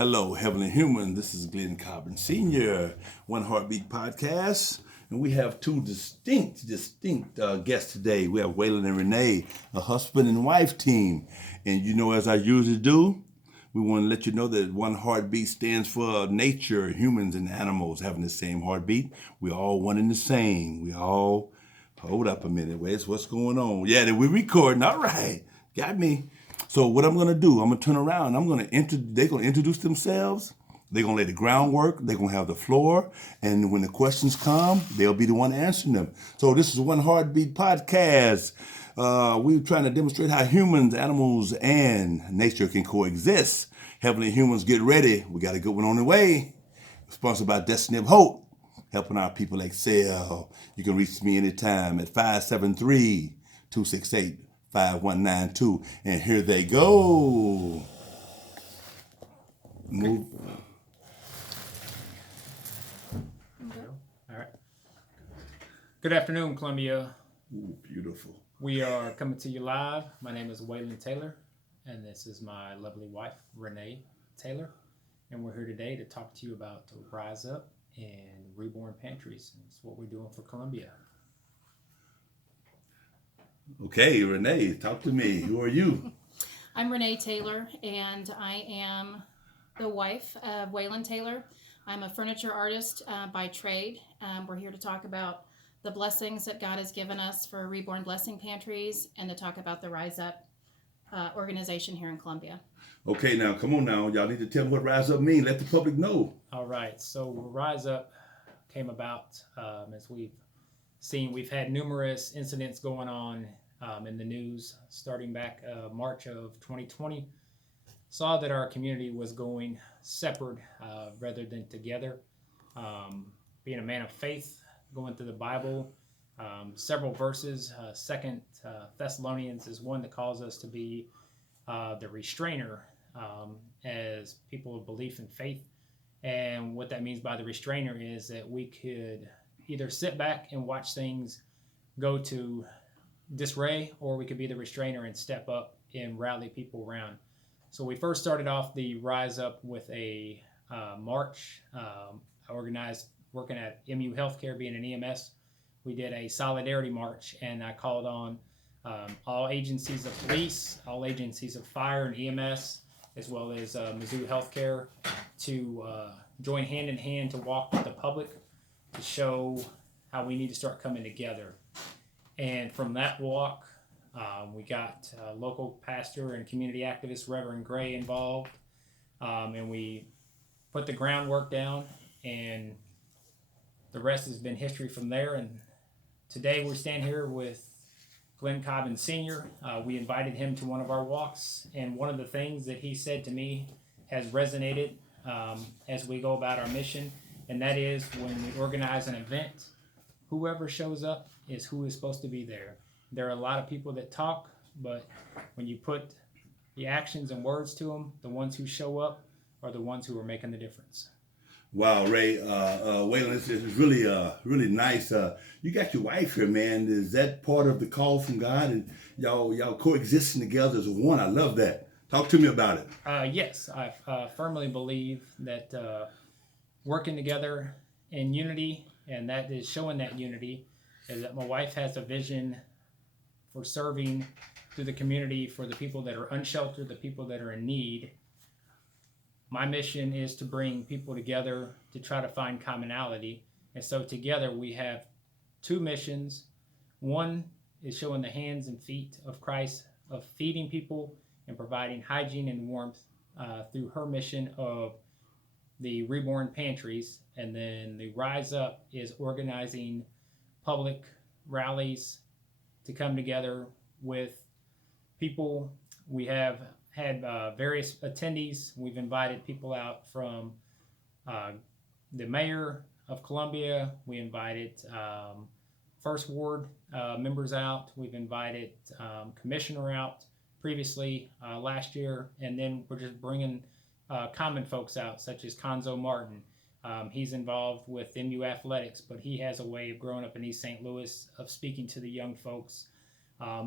Hello, Heavenly Human. This is Glenn Cobbin Sr., One Heartbeat Podcast. And we have two distinct guests today. We have Wayland and Renee, a husband and wife team. And you know, as I usually do, we want to let you know that One Heartbeat stands for nature, humans and animals having the same heartbeat. We're all one and the same. We all, hold up a minute, what's going on? Yeah, we're recording. All right, got me. So what I'm gonna do, I'm gonna turn around. They're gonna introduce themselves. They're gonna lay the groundwork. They're gonna have the floor, and when the questions come, they'll be the one answering them. So this is One Heartbeat Podcast. We're trying to demonstrate how humans, animals, and nature can coexist. Heavenly Humans, get ready. We got a good one on the way. Sponsored by Destiny of Hope, helping our people excel. You can reach me anytime at 573-268-5192. And here they go. Move. All right. Good afternoon, Columbia. Ooh, beautiful. We are coming to you live. My name is Wayland Taylor, and this is my lovely wife, Renee Taylor. And we're here today to talk to you about Rise Up and Reborn Pantries. It's what we're doing for Columbia. Okay, Renee, talk to me. Who are you? I'm Renee Taylor, and I am the wife of Wayland Taylor. I'm a furniture artist by trade. We're here to talk about the blessings that God has given us for Reborn Blessing Pantries and to talk about the Rise Up organization here in Columbia. Okay, now, come on now. Y'all need to tell me what Rise Up means. Let the public know. All right. So Rise Up came about as we've seen. We've had numerous incidents going on in the news starting back March of 2020. Saw that our community was going separate rather than together. Being a man of faith, going through the Bible, several verses. Second Thessalonians is one that calls us to be the restrainer as people of belief and faith. And what that means by the restrainer is that we could either sit back and watch things go to disarray, or we could be the restrainer and step up and rally people around. So we first started off the Rise Up with a march. I organized working at MU Healthcare, being an EMS. We did a solidarity march, and I called on all agencies of police, all agencies of fire and EMS, as well as Mizzou Healthcare, to join hand in hand to walk with the public to show how we need to start coming together. And from that walk, we got local pastor and community activist Reverend Gray involved, and we put the groundwork down, and the rest has been history from there. And today we stand here with Glenn Cobbin Sr. We invited him to one of our walks, and one of the things that he said to me has resonated as we go about our mission, and that is when we organize an event, whoever shows up is who is supposed to be there. There are a lot of people that talk, but when you put the actions and words to them, the ones who show up are the ones who are making the difference. Wow, Ray, Wayland, this is really, really nice. You got your wife here, man. Is that part of the call from God? And y'all coexisting together as one. I love that. Talk to me about it. Yes, I firmly believe that working together in unity, and that is showing that unity, is that my wife has a vision for serving through the community for the people that are unsheltered, the people that are in need. My mission is to bring people together to try to find commonality. And so together we have two missions. One is showing the hands and feet of Christ, of feeding people and providing hygiene and warmth through her mission of the Reborn Pantries. And then the Rise Up is organizing public rallies to come together with people. We have had various attendees. We've invited people out from the mayor of Columbia. We invited First Ward members out. We've invited Commissioner out previously last year. And then we're just bringing common folks out, such as Conzo Martin. He's involved with MU Athletics, but he has a way of growing up in East St. Louis, of speaking to the young folks,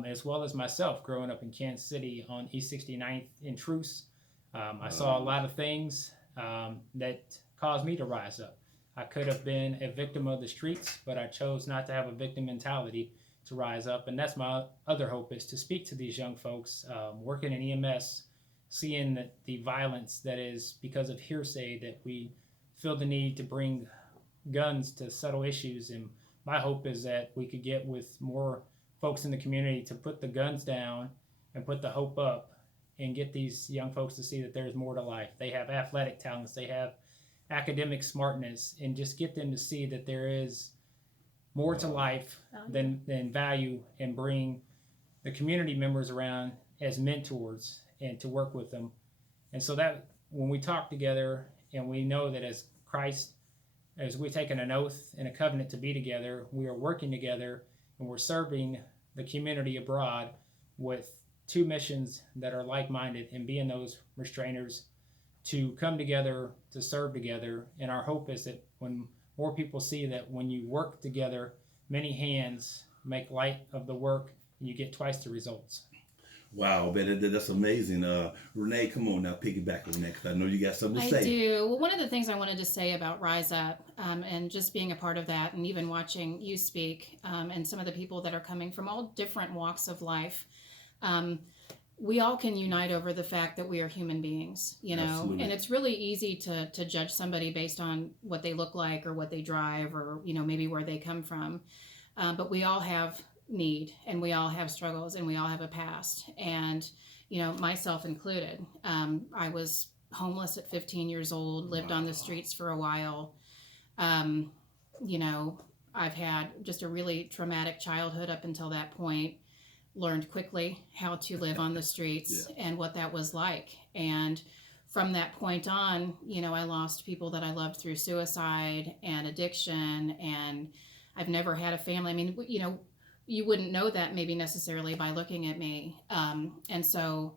as well as myself growing up in Kansas City on East 69th in Truce. I saw a lot of things that caused me to rise up. I could have been a victim of the streets, but I chose not to have a victim mentality to rise up. And that's my other hope, is to speak to these young folks working in EMS, seeing that the violence that is because of hearsay, that we feel the need to bring guns to settle issues. And my hope is that we could get with more folks in the community to put the guns down and put the hope up, and get these young folks to see that there's more to life. They have athletic talents, they have academic smartness, and just get them to see that there is more to life than value, and bring the community members around as mentors and to work with them. And so that when we talk together, and we know that as Christ, as we've taken an oath and a covenant to be together, we are working together, and we're serving the community abroad with two missions that are like-minded, and being those restrainers to come together to serve together. And our hope is that when more people see that when you work together, many hands make light of the work, and you get twice the results. Wow, man, that's amazing. Renee, come on now, piggyback on that, because I know you got something to say. I do. Well, one of the things I wanted to say about Rise Up, and just being a part of that, and even watching you speak, and some of the people that are coming from all different walks of life, we all can unite over the fact that we are human beings, you know. Absolutely. And it's really easy to judge somebody based on what they look like, or what they drive, or, you know, maybe where they come from. But we all have need, and we all have struggles, and we all have a past. And, you know, myself included, I was homeless at 15 years old, lived on the streets for a while. You know, I've had just a really traumatic childhood up until that point. Learned quickly how to live on the streets and what that was like. And from that point on, you know, I lost people that I loved through suicide and addiction, and I've never had a family. I mean, you know, you wouldn't know that maybe necessarily by looking at me. And so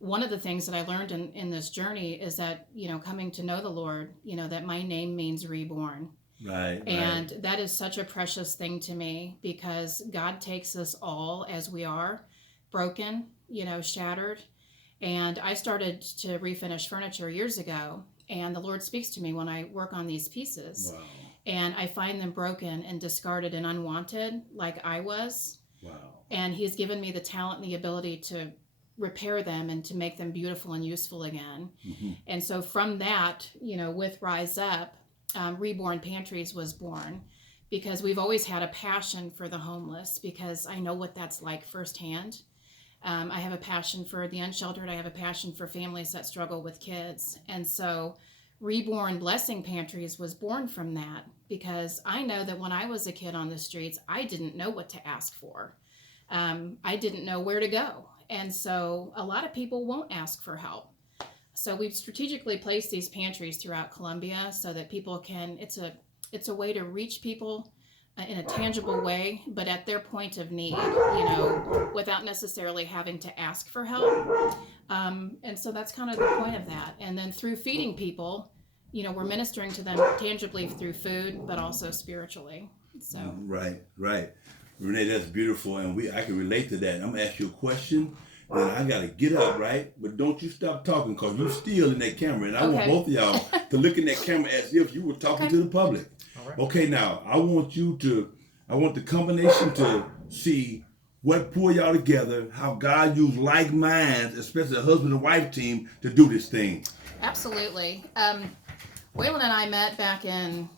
one of the things that I learned in this journey is that, you know, coming to know the Lord, you know, that my name means reborn. Right. And that is such a precious thing to me, because God takes us all as we are, broken, you know, shattered. And I started to refinish furniture years ago, and the Lord speaks to me when I work on these pieces. Wow. And I find them broken and discarded and unwanted, like I was. Wow. And He's given me the talent and the ability to repair them and to make them beautiful and useful again. Mm-hmm. And so from that, you know, with Rise Up, Reborn Pantries was born, because we've always had a passion for the homeless, because I know what that's like firsthand. I have a passion for the unsheltered. I have a passion for families that struggle with kids. And so Reborn Blessing Pantries was born from that, because I know that when I was a kid on the streets, I didn't know what to ask for. I didn't know where to go. And so a lot of people won't ask for help. So we've strategically placed these pantries throughout Columbia so that people can, it's a way to reach people in a tangible way, but at their point of need, you know, without necessarily having to ask for help. And so that's kind of the point of that. And then through feeding people, you know, we're ministering to them tangibly through food, but also spiritually. So Right. Renee, that's beautiful, and I can relate to that. I'm gonna ask you a question, and I gotta get up, right? But don't you stop talking, because you're still in that camera, and I want both of y'all to look in that camera as if you were talking to the public. All right. Okay, now I want the combination to see what pulled y'all together, how God used like minds, especially a husband and wife team, to do this thing. Absolutely. Wayland and I met back in,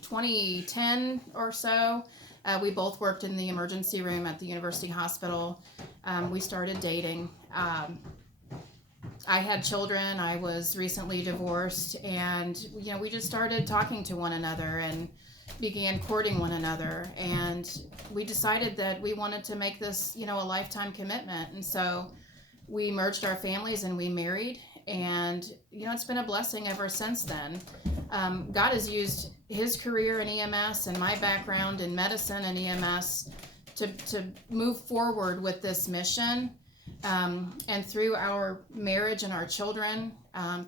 2010 or so. We both worked in the emergency room at the University Hospital. We started dating. I had children. I was recently divorced, and you know, we just started talking to one another and began courting one another. And we decided that we wanted to make this, you know, a lifetime commitment. And so we merged our families and we married. And you know, it's been a blessing ever since then. God has used His career in EMS and my background in medicine and EMS to move forward with this mission. And through our marriage and our children,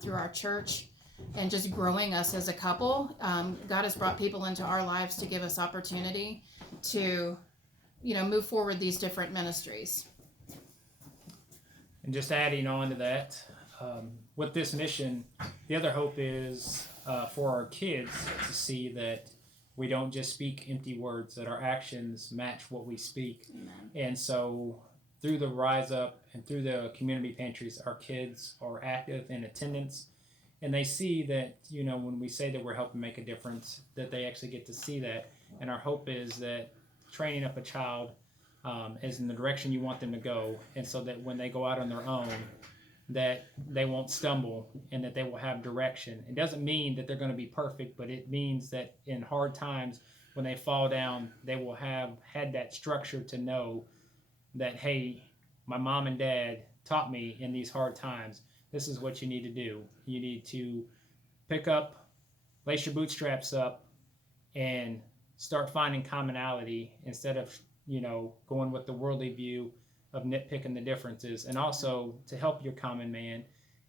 through our church, and just growing us as a couple, God has brought people into our lives to give us opportunity to, you know, move forward these different ministries. And just adding on to that, with this mission, the other hope is for our kids to see that we don't just speak empty words, that our actions match what we speak. Amen. And so through the Rise Up and through the community pantries, our kids are active in attendance. And they see that, when we say that we're helping make a difference, that they actually get to see that. And our hope is that training up a child is in the direction you want them to go. And so that when they go out on their own, that they won't stumble and that they will have direction. It doesn't mean that they're going to be perfect, but it means that in hard times, when they fall down, they will have had that structure to know that, hey, my mom and dad taught me in these hard times, this is what you need to do. You need to pick up, lace your bootstraps up, and start finding commonality instead of, going with the worldly view of nitpicking the differences, and also to help your common man.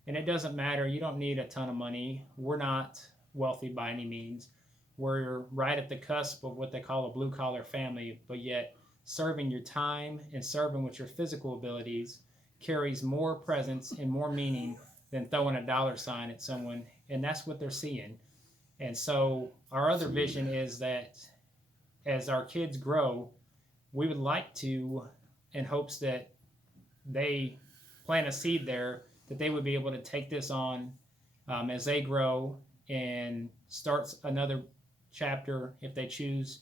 And it doesn't matter, you don't need a ton of money. We're not wealthy by any means. We're right at the cusp of what they call a blue collar family, but yet serving your time and serving with your physical abilities carries more presence and more meaning than throwing a dollar sign at someone, and that's what they're seeing. And so our other vision is that as our kids grow, we would like to, in hopes that they plant a seed there, that they would be able to take this on as they grow and start another chapter if they choose,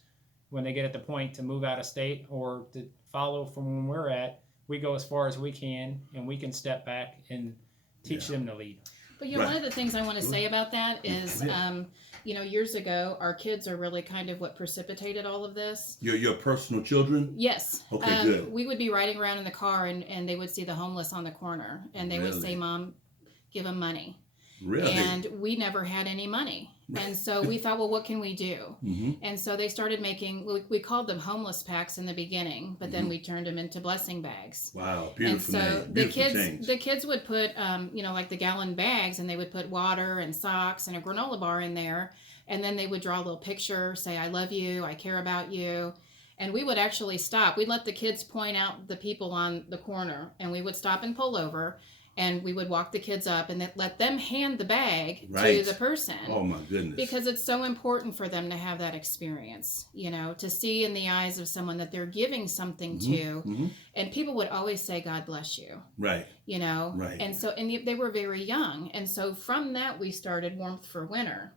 when they get at the point to move out of state or to follow from when we're at. We go as far as we can, and we can step back and teach them to lead. But one of the things I want to say about that is, years ago, our kids are really kind of what precipitated all of this. Your personal children? Yes. Okay, good. We would be riding around in the car, and they would see the homeless on the corner, and they would say, "Mom, give them money." Really? And we never had any money. And so we thought, well, what can we do? Mm-hmm. And so they started making, we called them homeless packs in the beginning, but then we turned them into blessing bags. Wow, beautiful And so name. Beautiful the kids would put, like the gallon bags, and they would put water and socks and a granola bar in there. And then they would draw a little picture, say, I love you, I care about you. And we would actually stop. We'd let the kids point out the people on the corner, and we would stop and pull over. And we would walk the kids up and let them hand the bag to the person. Oh, my goodness. Because it's so important for them to have that experience, to see in the eyes of someone that they're giving something to. Mm-hmm. And people would always say, God bless you. Right. Right. And so, and they were very young. And so from that, we started Warmth for Winter,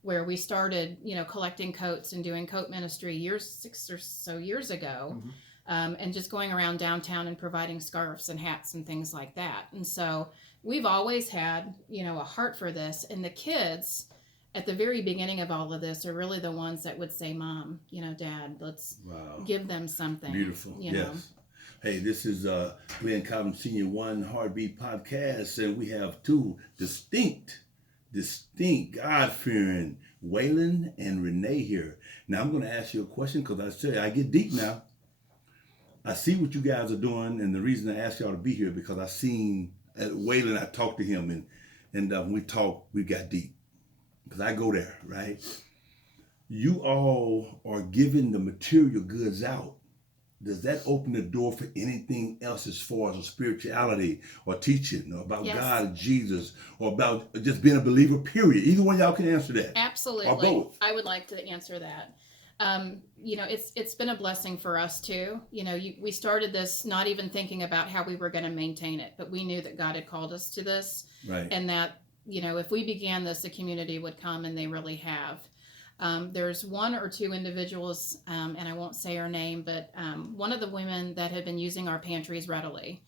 where we started, collecting coats and doing coat ministry 6 or so years ago. Mm-hmm. And just going around downtown and providing scarves and hats and things like that. And so we've always had, a heart for this. And the kids at the very beginning of all of this are really the ones that would say, Mom, Dad, let's give them something. Beautiful. Yes. Hey, this is Glenn Cobbin Sr. One Heartbeat Podcast, and we have two distinct, God-fearing Wayland and Renee here. Now I'm going to ask you a question, because I say I get deep now. I see what you guys are doing, and the reason I asked y'all to be here because I seen Wayland. I talked to him, and when we talked, we got deep, because I go there, right? You all are giving the material goods out. Does that open the door for anything else as far as a spirituality or teaching or about God and Jesus or about just being a believer, period? Either one of y'all can answer that. Absolutely. Or both. I would like to answer that. It's been a blessing for us too. We started this not even thinking about how we were going to maintain it, but we knew that God had called us to this, right? And that, if we began this, the community would come, and they really have. There's one or two individuals, and I won't say her name, but one of the women that had been using our pantries readily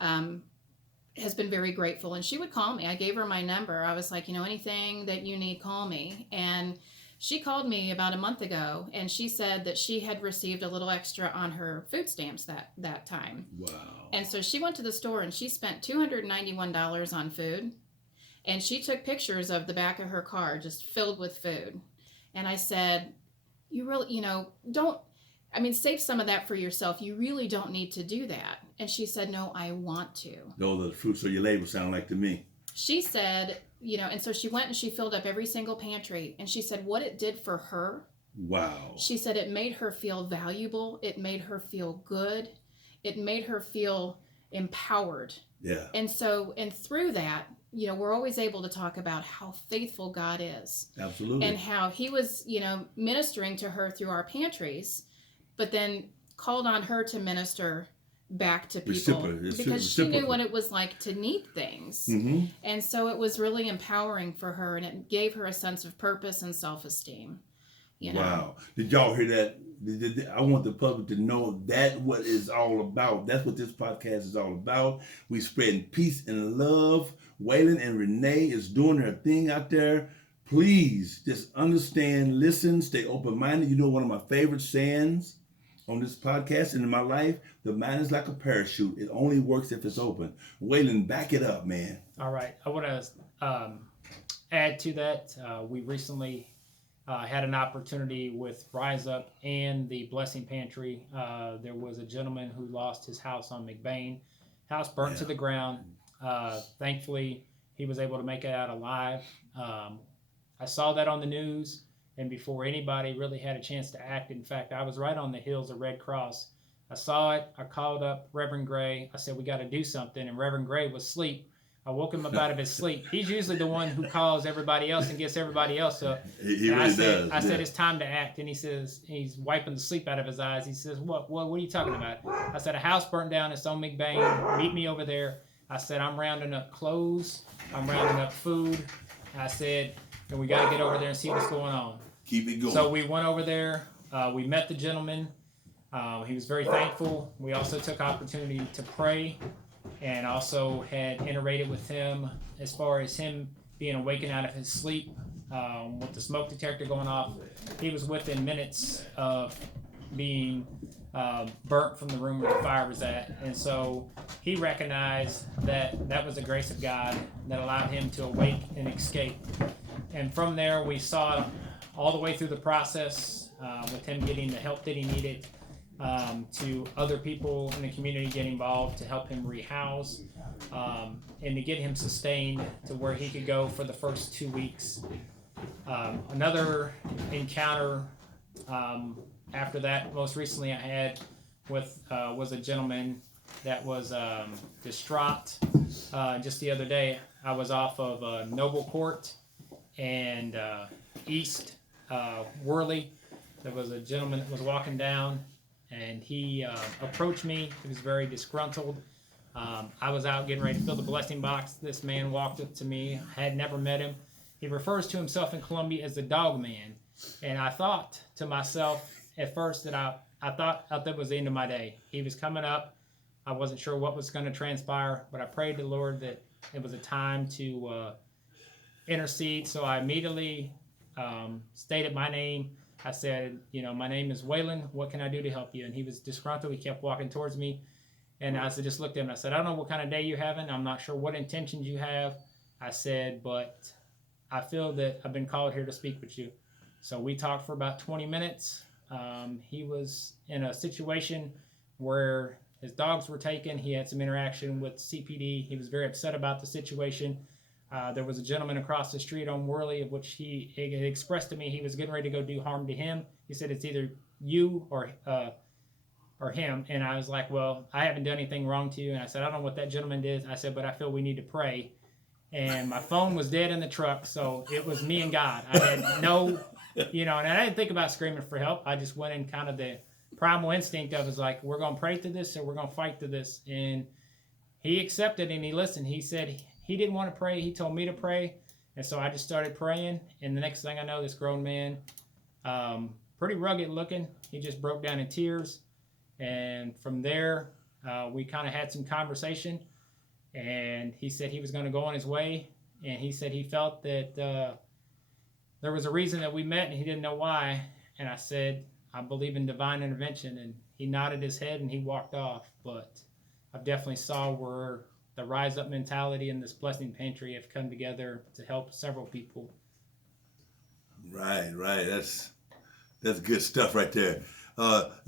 has been very grateful, and she would call me. I gave her my number. I was like, anything that you need, call me. And she called me about a month ago, and she said that she had received a little extra on her food stamps that time. Wow. And so she went to the store, and she spent $291 on food, and she took pictures of the back of her car just filled with food. And I said, you really, save some of that for yourself. You really don't need to do that. And she said, no, I want to. Those are the fruits of your labor, sound like to me. She said, and so she went and she filled up every single pantry. And she said what it did for her. Wow. She said it made her feel valuable. It made her feel good. It made her feel empowered. Yeah. And so, and through that, you know, we're always able to talk about how faithful God is. Absolutely. And how he was, you know, ministering to her through our pantries, but then called on her to minister back to people because she knew what it was like to need things. Mm-hmm. And so it was really empowering for her, and it gave her a sense of purpose and self-esteem. You know? Wow. Did y'all hear that? I want the public to know that what it's all about. That's what this podcast is all about. We spreading peace and love. Wayland and Renee is doing their thing out there. Please just understand, listen, stay open-minded. You know, one of my favorite sayings on this podcast and in my life, the mind is like a parachute. It only works if it's open. Wayland, back it up, man. All right. I want to add to that. We recently had an opportunity with Rise Up and the Blessing Pantry. There was a gentleman who lost his house on McBain. House burnt to the ground. Thankfully, he was able to make it out alive. I saw that on the news, and before anybody really had a chance to act, in fact, I was right on the heels of Red Cross. I saw it. I called up Reverend Gray. I said, we got to do something, and Reverend Gray was asleep. I woke him up out of his sleep. He's usually the one who calls everybody else and gets everybody else up. He really does. I said, it's time to act. And he says, he's wiping the sleep out of his eyes. He says, what are you talking about? I said, a house burnt down. It's on McBain. Meet me over there. I said, I'm rounding up clothes. I'm rounding up food. I said, and we got to get over there and see what's going on. Keep it going. So we went over there. We met the gentleman. He was very thankful. We also took opportunity to pray, and also had iterated with him as far as him being awakened out of his sleep with the smoke detector going off. He was within minutes of being burnt from the room where the fire was at. And so he recognized that that was the grace of God that allowed him to awake and escape. And from there, we saw all the way through the process with him getting the help that he needed, to other people in the community getting involved to help him rehouse, and to get him sustained to where he could go for the first 2 weeks. Another encounter after that, most recently I had with was a gentleman that was distraught. Just the other day, I was off of Noble Court and East Worley. There was a gentleman that was walking down, and he approached me. He was very disgruntled. I was out getting ready to fill the blessing box. This man walked up to me. I had never met him. He refers to himself in Columbia as the Dog Man. And I thought to myself at first that I thought that was the end of my day. He was coming up. I wasn't sure what was going to transpire, but I prayed to the Lord that it was a time to intercede. So I immediately stated my name. I said, my name is Wayland. What can I do to help you? And he was disgruntled. He kept walking towards me. And I just looked at him. I said, I don't know what kind of day you're having. I'm not sure what intentions you have. I said, but I feel that I've been called here to speak with you. So we talked for about 20 minutes. He was in a situation where his dogs were taken. He had some interaction with CPD. He was very upset about the situation. There was a gentleman across the street on Worley, of which he expressed to me he was getting ready to go do harm to him. He said, it's either you or him. And I was like, well, I haven't done anything wrong to you. And I said, I don't know what that gentleman did. I said, but I feel we need to pray. And my phone was dead in the truck, so it was me and God. I had no, and I didn't think about screaming for help. I just went in kind of the primal instinct of was like, we're going to pray through this or we're going to fight through this. And he accepted and he listened. He said he didn't want to pray. He told me to pray. And so I just started praying. And the next thing I know, this grown man, pretty rugged looking, he just broke down in tears. And from there, we kind of had some conversation. And he said he was going to go on his way. And he said he felt that there was a reason that we met and he didn't know why. And I said, I believe in divine intervention. And he nodded his head and he walked off. But I've definitely saw where the Rise Up mentality and this Blessing Pantry have come together to help several people. Right. That's good stuff right there.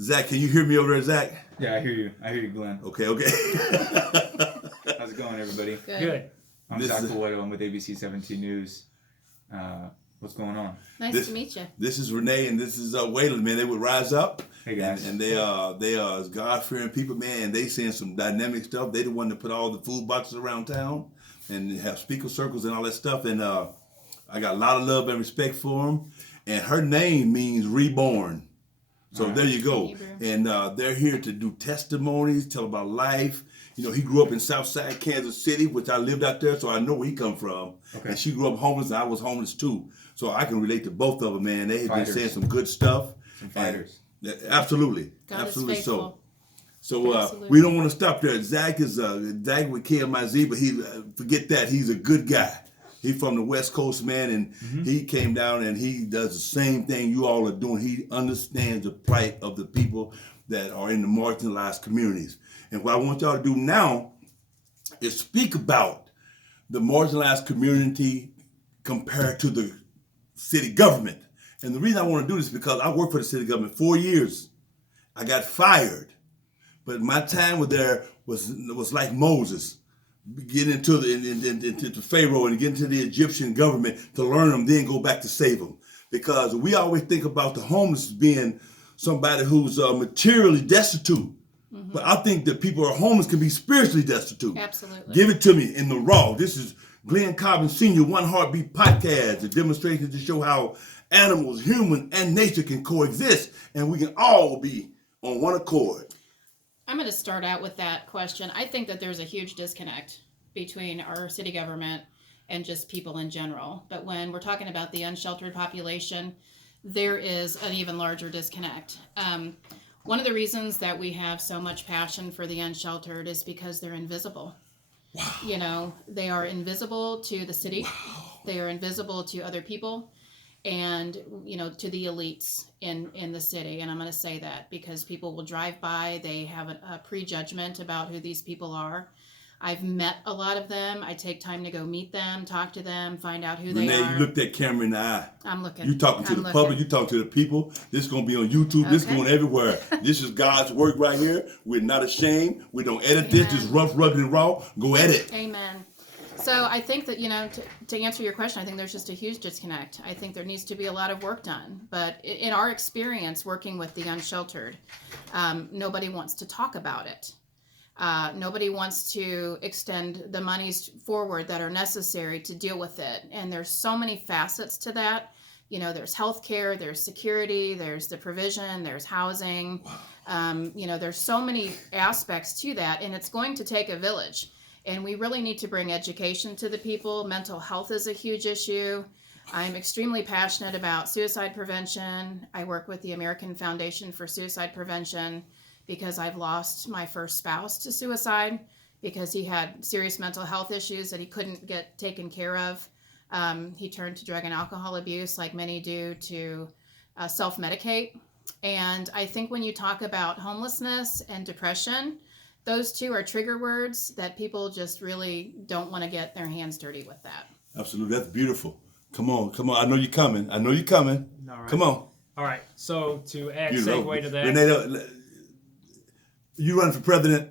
Zach, can you hear me over there, Zach? Yeah, I hear you, Glenn. Okay. How's it going, everybody? Good. I'm Zach Boyd. I'm with ABC 17 News. What's going on? Nice to meet you. This is Renee and this is Wayland, man. They would rise up. Hey, guys. And they are God-fearing people, man. And they saying some dynamic stuff. They the one that put all the food boxes around town and have speaker circles and all that stuff. And I got a lot of love and respect for them. And her name means reborn. So there you go. And they're here to do testimonies, tell about life. You know, he grew up in Southside Kansas City, which I lived out there, so I know where he come from. Okay. And she grew up homeless, and I was homeless too. So I can relate to both of them, man. They've been saying some good stuff. Some fighters. Absolutely. God absolutely is faithful. So we don't want to stop there. Zach is Zach with KMIZ, but he forget that. He's a good guy. He's from the West Coast, man, and he came down and he does the same thing you all are doing. He understands the plight of the people that are in the marginalized communities. And what I want y'all to do now is speak about the marginalized community compared to the city government. And the reason I want to do this is because I worked for the city government 4 years. I got fired. But my time with there was like Moses. Get into the Pharaoh and get into the Egyptian government to learn them, then go back to save them. Because we always think about the homeless as being somebody who's materially destitute. Mm-hmm. But I think that people who are homeless can be spiritually destitute. Absolutely. Give it to me in the raw. This is Glenn Cobbin Sr. One Heartbeat Podcast, a demonstration to show how animals, human, and nature can coexist, and we can all be on one accord. I'm going to start out with that question. I think that there's a huge disconnect between our city government and just people in general. But when we're talking about the unsheltered population, there is an even larger disconnect. One of the reasons that we have so much passion for the unsheltered is because they're invisible. Wow. You know, they are invisible to the city. Wow. They are invisible to other people and, you know, to the elites in the city. And I'm going to say that because people will drive by, they have a prejudgment about who these people are. I've met a lot of them. I take time to go meet them, talk to them, find out who they are. Renee, you looked that camera in the eye. I'm looking. You talking to the public. You talking to the people. This is going to be on YouTube. Okay. This is going everywhere. This is God's work right here. We're not ashamed. We don't edit this. Just rough, rugged, and raw. Go edit. Amen. So I think that, you know, to answer your question, I think there's just a huge disconnect. I think there needs to be a lot of work done. But in our experience working with the unsheltered, nobody wants to talk about it. Nobody wants to extend the monies forward that are necessary to deal with it. And there's so many facets to that. You know, there's healthcare, there's security, there's the provision, there's housing. You know, there's so many aspects to that, and it's going to take a village. And we really need to bring education to the people. Mental health is a huge issue. I'm extremely passionate about suicide prevention. I work with the American Foundation for Suicide Prevention because I've lost my first spouse to suicide because he had serious mental health issues that he couldn't get taken care of. He turned to drug and alcohol abuse, like many do, to self-medicate. And I think when you talk about homelessness and depression, those two are trigger words that people just really don't want to get their hands dirty with that. Absolutely. That's beautiful. Come on. I know you're coming. All right. Come on. All right. So to add segue to that. Renee, you running for president?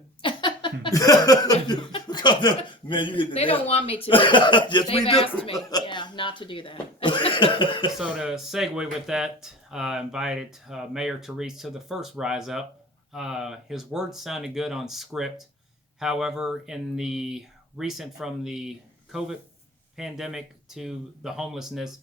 Man, they don't want me to do that. Yes, They've asked me, not to do that. So to segue with that, I invited Mayor Therese to the first Rise Up. His words sounded good on script. However, in the recent from the COVID pandemic to the homelessness,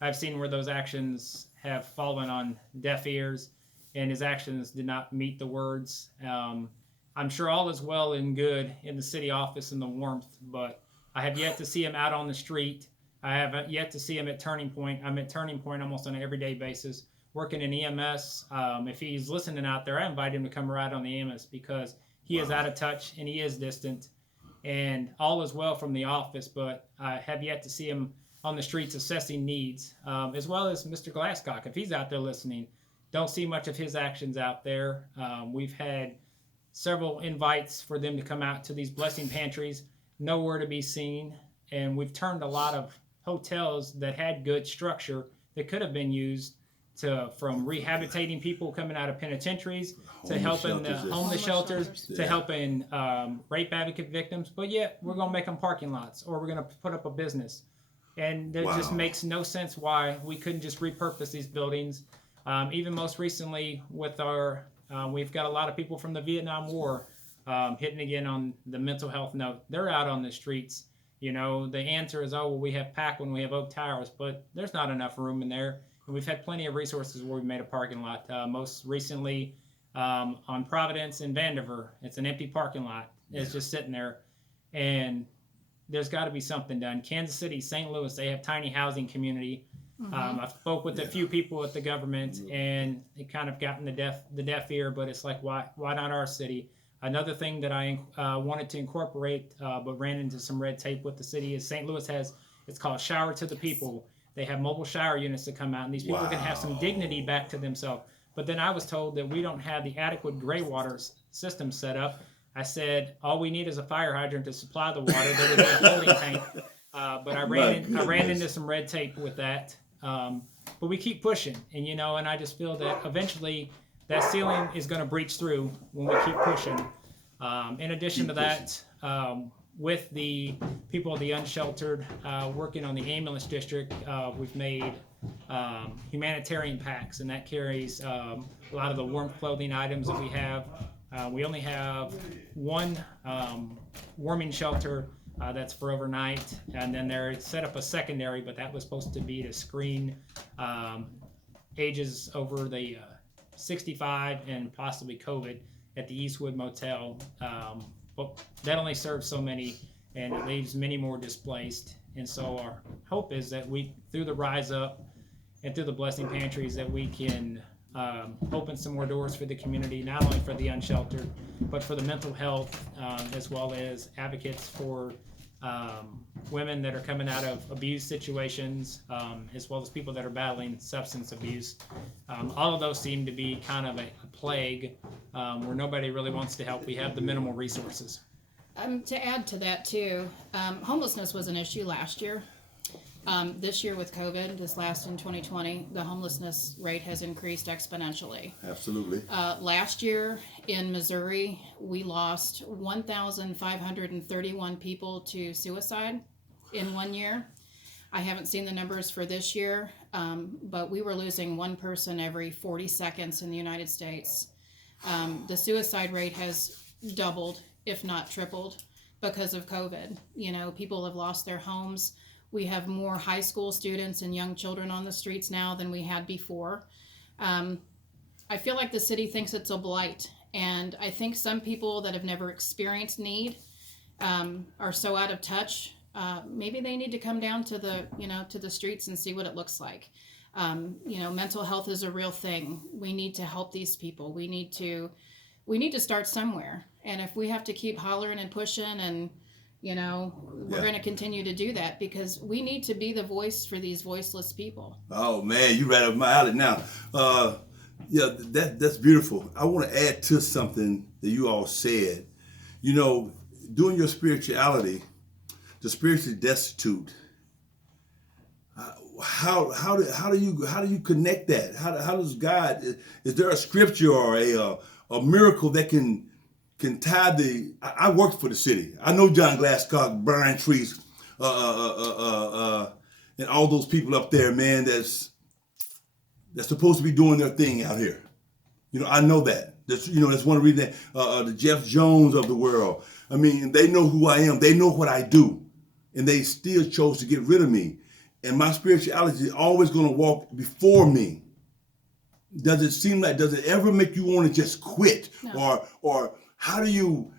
I've seen where those actions have fallen on deaf ears, and his actions did not meet the words. I'm sure all is well and good in the city office and the warmth, but I have yet to see him out on the street. I have yet to see him at Turning Point. I'm at Turning Point almost on an everyday basis, working in EMS. If he's listening out there, I invite him to come ride on the EMS because he is out of touch and he is distant. And all is well from the office, but I have yet to see him on the streets assessing needs, as well as Mr. Glasscock. If he's out there listening, don't see much of his actions out there. We've had several invites for them to come out to these blessing pantries, nowhere to be seen. And we've turned a lot of hotels that had good structure that could have been used from rehabilitating people coming out of penitentiaries to helping the homeless shelters to helping rape advocate victims. But yet we're going to make them parking lots or we're going to put up a business. And there just makes no sense why we couldn't just repurpose these buildings. Even most recently with our, we've got a lot of people from the Vietnam War hitting again on the mental health note. They're out on the streets. You know, the answer is, oh, well, we have Packland, we have Oak Towers, but there's not enough room in there. And we've had plenty of resources where we've made a parking lot. Most recently on Providence and Vandiver, it's an empty parking lot. It's just sitting there. And there's got to be something done. Kansas City, St. Louis, they have tiny housing community. I spoke with a few people at the government, and it kind of gotten the deaf ear, but it's like, why not our city? Another thing that I wanted to incorporate, but ran into some red tape with the city, is St. Louis has, it's called Shower to the People. They have mobile shower units that come out, and these people can have some dignity back to themselves. But then I was told that we don't have the adequate gray water system set up. I said, all we need is a fire hydrant to supply the water. There is a holding tank. But I ran into some red tape with that. But we keep pushing, and and I just feel that eventually that ceiling is going to breach through when we keep pushing. In addition to that, with the people of the unsheltered, working on the ambulance district, we've made humanitarian packs, and that carries a lot of the warm clothing items that we have. We only have one warming shelter that's for overnight, and then they're set up a secondary, but that was supposed to be to screen ages over the 65 and possibly COVID at the Eastwood Motel. But that only serves so many, and it leaves many more displaced. And so our hope is that we, through the Rise Up and through the Blessing Pantries, that we can open some more doors for the community, not only for the unsheltered, but for the mental health, as well as advocates for women that are coming out of abuse situations, as well as people that are battling substance abuse. All of those seem to be kind of a plague where nobody really wants to help. We have the minimal resources. To add to that too, homelessness was an issue last year. This year with COVID, this last in 2020, the homelessness rate has increased exponentially. Absolutely. Last year in Missouri, we lost 1,531 people to suicide in 1 year. I haven't seen the numbers for this year, but we were losing one person every 40 seconds in the United States. The suicide rate has doubled, if not tripled, because of COVID. People have lost their homes. We have more high school students and young children on the streets now than we had before. I feel like the city thinks it's a blight, and I think some people that have never experienced need are so out of touch. Maybe they need to come down to the streets and see what it looks like. Mental health is a real thing. We need to help these people. We need to start somewhere, and if we have to keep hollering and pushing and we're going to continue to do that, because we need to be the voice for these voiceless people. Oh man, you right up my alley now. That's beautiful. I want to add to something that you all said. Doing your spirituality, the spiritually destitute. How do you connect that? How does God? Is there a scripture or a miracle that can tie the? I worked for the city. I know John Glasscock, Brian Treese, and all those people up there, man. That's supposed to be doing their thing out here. I know that. That's one reason that the Jeff Jones of the world. I mean, they know who I am. They know what I do, and they still chose to get rid of me. And my spirituality is always going to walk before me. Does it ever make you want to just quit? No. Or how do you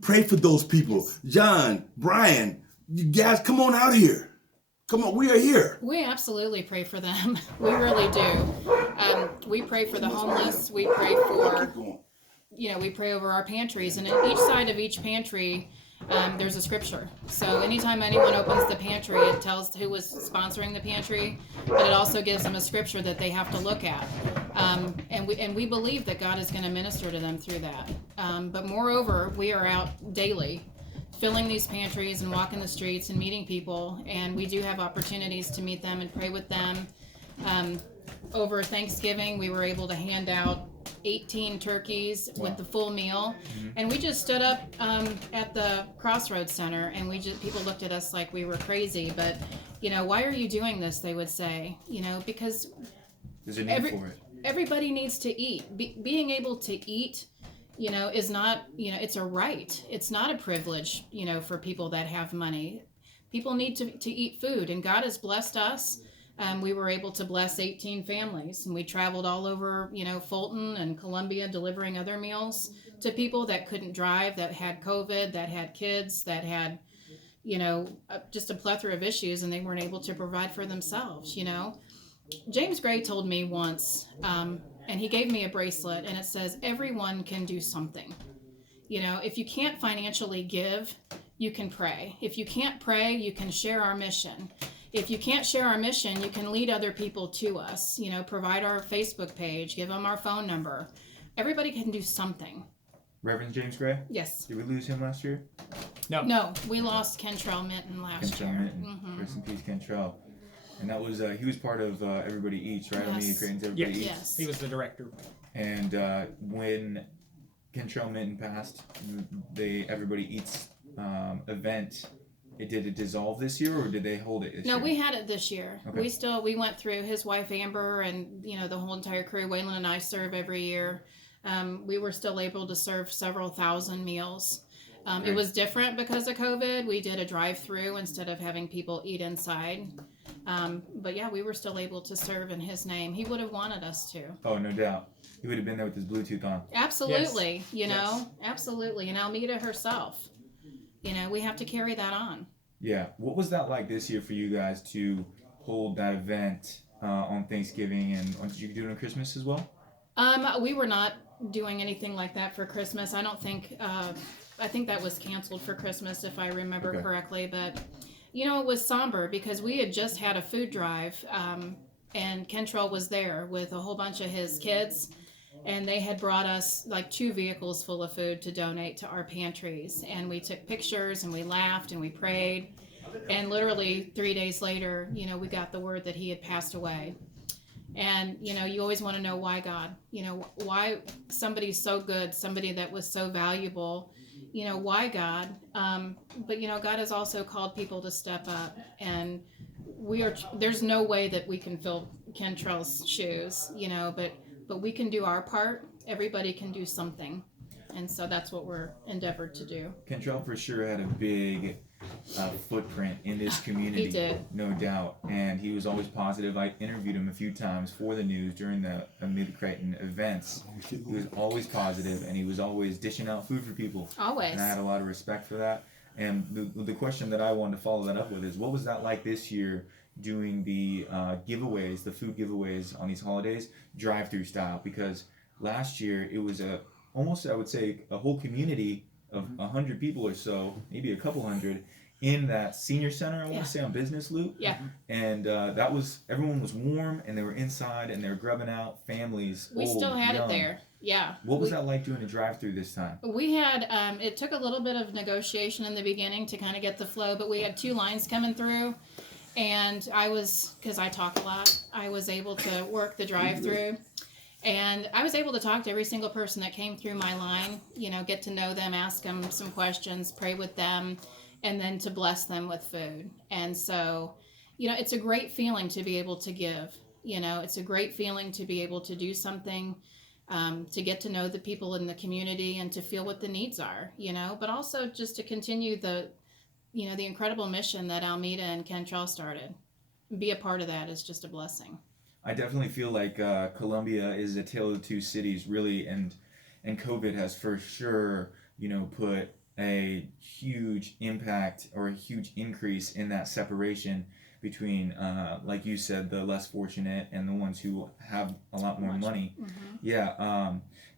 pray for those people? John, Brian, you guys, come on out here. Come on, we are here. We absolutely pray for them. We really do. We pray for the homeless. We pray for, we pray over our pantries. And in each side of each pantry, there's a scripture. So anytime anyone opens the pantry, it tells who was sponsoring the pantry, but it also gives them a scripture that they have to look at. And we believe that God is going to minister to them through that. But moreover, we are out daily filling these pantries and walking the streets and meeting people, and we do have opportunities to meet them and pray with them. Over Thanksgiving, we were able to hand out 18 turkeys with the full meal, and we just stood up at the Crossroads Center, and people looked at us like we were crazy, but Why are you doing this? They would say, because There's a need for it. everybody needs to eat. Being able to eat, is not, it's a right. It's not a privilege, for people that have money. People need to eat food, and God has blessed us. We were able to bless 18 families, and we traveled all over, Fulton and Columbia, delivering other meals to people that couldn't drive, that had COVID, that had kids, that had, just a plethora of issues, and they weren't able to provide for themselves. James Gray told me once, and he gave me a bracelet, and it says, everyone can do something. If you can't financially give, you can pray. If you can't pray, you can share our mission. If you can't share our mission, you can lead other people to us. Provide our Facebook page, give them our phone number. Everybody can do something. Reverend James Gray? Yes. Did we lose him last year? No, we lost Kentrell Minton last year. Minton. Mm-hmm. Rest in peace, Kentrell. And that was, he was part of Everybody Eats, right? Yes. Media Cranes, Everybody Eats. Yes. He was the director. And when Kentrell Minton passed, the Everybody Eats event, did it dissolve this year, or did they hold it this year? No, we had it this year. Okay. We went through, his wife Amber and, the whole entire crew, Wayland and I serve every year. We were still able to serve several thousand meals. It was different because of COVID. We did a drive-through instead of having people eat inside. But yeah, we were still able to serve in his name. He would have wanted us to. Oh, no doubt. He would have been there with his Bluetooth on. Absolutely. Yes. Absolutely. And Almeda herself, we have to carry that on. Yeah. What was that like this year for you guys to hold that event on Thanksgiving, and did you do it on Christmas as well? We were not doing anything like that for Christmas. I don't think, I think that was canceled for Christmas if I remember correctly, but it was somber because we had just had a food drive, and Kentrell was there with a whole bunch of his kids, and they had brought us like 2 vehicles full of food to donate to our pantries, and we took pictures and we laughed and we prayed, and literally 3 days later, we got the word that he had passed away. And, you always want to know why God, why somebody so good, somebody that was so valuable, why God? But, God has also called people to step up, and there's no way that we can fill Kentrell's shoes, but we can do our part. Everybody can do something. And so that's what we're endeavored to do. Kentrell for sure had a big footprint in this community. He did. No doubt. And he was always positive. I interviewed him a few times for the news during the Mid-Creighton events. He was always positive, and he was always dishing out food for people. Always. And I had a lot of respect for that. And the question that I wanted to follow that up with is, what was that like this year doing the giveaways, the food giveaways on these holidays, drive-through style? Because last year it was almost, I would say, a whole community of 100 people or so, maybe a couple hundred, in that senior center, I want to say, on Business Loop. Yeah. And everyone was warm, and they were inside, and they were grubbing out families. We old, still had young. it there. Yeah. What was that like doing a drive-through this time? We had, it took a little bit of negotiation in the beginning to kind of get the flow, but we had 2 lines coming through, and because I talk a lot, I was able to work the drive-through. And I was able to talk to every single person that came through my line, get to know them, ask them some questions, pray with them, and then to bless them with food. And so, it's a great feeling to be able to give. It's a great feeling to be able to do something, to get to know the people in the community and to feel what the needs are, but also just to continue the incredible mission that Almeda and Kentrell started. Be a part of that is just a blessing. I definitely feel like Columbia is a tale of 2 cities, really, and COVID has for sure, put a huge impact or a huge increase in that separation between, like you said, the less fortunate and the ones who have a lot more money. Mm-hmm. Yeah,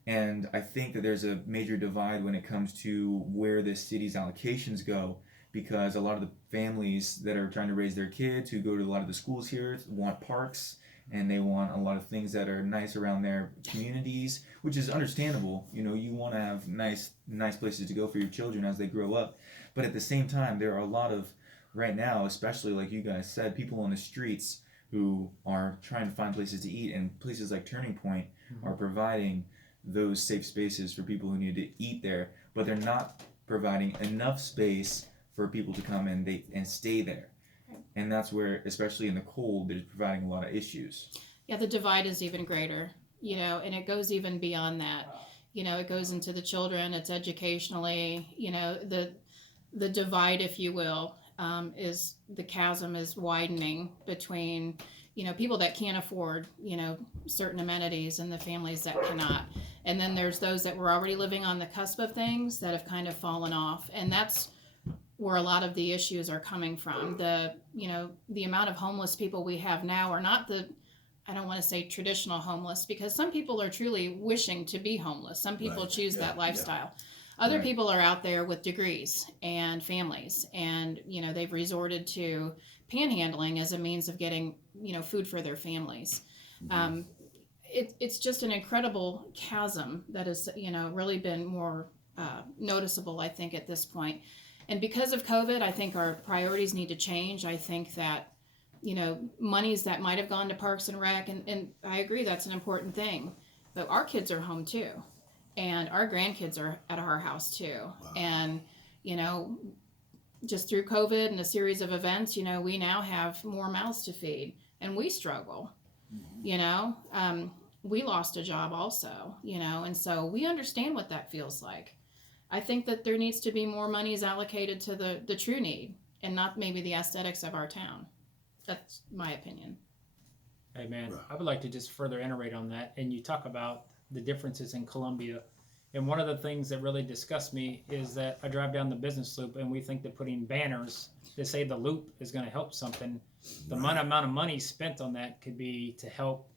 and I think that there's a major divide when it comes to where the city's allocations go, because a lot of the families that are trying to raise their kids who go to a lot of the schools here want parks, and they want a lot of things that are nice around their communities, which is understandable. You want to have nice places to go for your children as they grow up. But at the same time, there are a lot of, right now, especially like you guys said, people on the streets who are trying to find places to eat, and places like Turning Point are providing those safe spaces for people who need to eat there, but they're not providing enough space for people to come and stay there. and that's where, especially in the cold, they're providing a lot of issues. Yeah, the divide is even greater, and it goes even beyond that. It goes into the children, it's educationally, the divide, if you will, is the chasm is widening between, people that can't afford, certain amenities and the families that cannot. And then there's those that were already living on the cusp of things that have kind of fallen off. And that's where a lot of the issues are coming from. The amount of homeless people we have now are not I don't want to say traditional homeless, because some people are truly wishing to be homeless. Some people Right. choose Yeah, that lifestyle. Other Right. people are out there with degrees and families, and they've resorted to panhandling as a means of getting food for their families. It's just an incredible chasm that has really been more noticeable, I think, at this point. And because of COVID, I think our priorities need to change. I think that monies that might have gone to Parks and Rec, and I agree that's an important thing, but our kids are home too, and our grandkids are at our house too. Wow. And just through COVID and a series of events, we now have more mouths to feed, and we struggle. We lost a job also, and so we understand what that feels like. I think that there needs to be more monies allocated to the true need, and not maybe the aesthetics of our town. That's my opinion. Hey man, Right. I would like to just further iterate on that. And you talk about the differences in Columbia. And one of the things that really disgusts me is that I drive down the business loop and we think that putting banners that say the loop is going to help something. The amount of money spent on that could be to help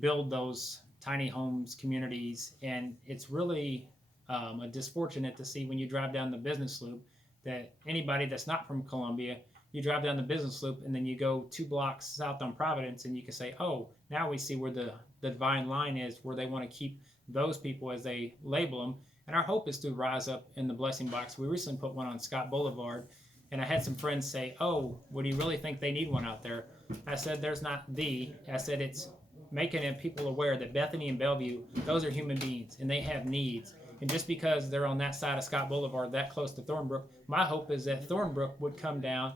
build those tiny homes, communities. And it's really a disfortunate to see when you drive down the business loop that anybody that's not from Columbia, you drive down the business loop and then you go 2 blocks south on Providence and you can say, oh, now we see where the divine line is, where they want to keep those people as they label them. And our hope is to rise up in the blessing box. We recently put one on Scott Boulevard, and I had some friends say, oh, would you really think they need one out there? I said, there's not I said, it's making people aware that Bethany and Bellevue, those are human beings and they have needs. And just because they're on that side of Scott Boulevard, that close to Thornbrook, my hope is that Thornbrook would come down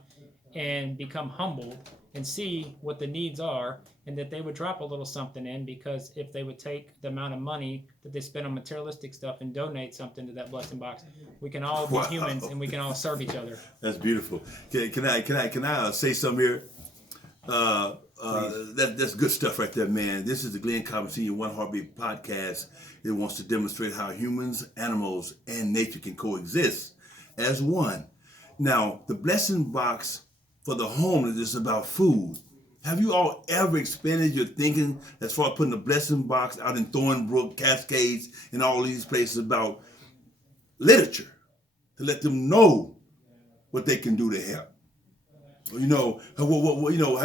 and become humbled and see what the needs are, and that they would drop a little something in, because if they would take the amount of money that they spend on materialistic stuff and donate something to that blessing box, we can all be Wow. humans and we can all serve each other. That's beautiful. Can I say something here? That's good stuff right there, man. This is the Glenn Cobb Senior One Heartbeat podcast. It wants to demonstrate how humans, animals, and nature can coexist as one. Now, the blessing box for the homeless is about food. Have you all ever expanded your thinking as far as putting a blessing box out in Thornbrook, Cascades, and all these places about literature to let them know what they can do to help? Have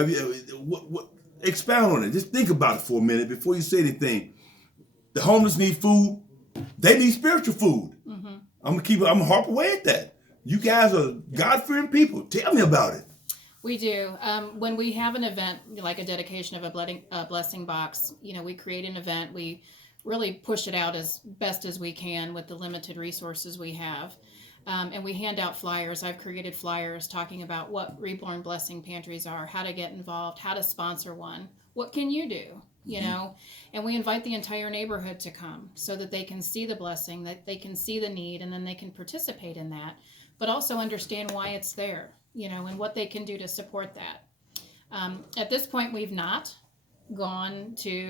you expound on it? Just think about it for a minute before you say anything. The homeless need food. They need spiritual food. Mm-hmm. I'm gonna harp away at that. You guys are God-fearing people. Tell me about it. We do. When we have an event, like a dedication of a blessing box, we create an event. We really push it out as best as we can with the limited resources we have. And we hand out flyers. I've created flyers talking about what Reborn Blessing Pantries are, how to get involved, how to sponsor one. What can you do? And we invite the entire neighborhood to come so that they can see the blessing, that they can see the need, and then they can participate in that, but also understand why it's there, and what they can do to support that. At this point, we've not gone to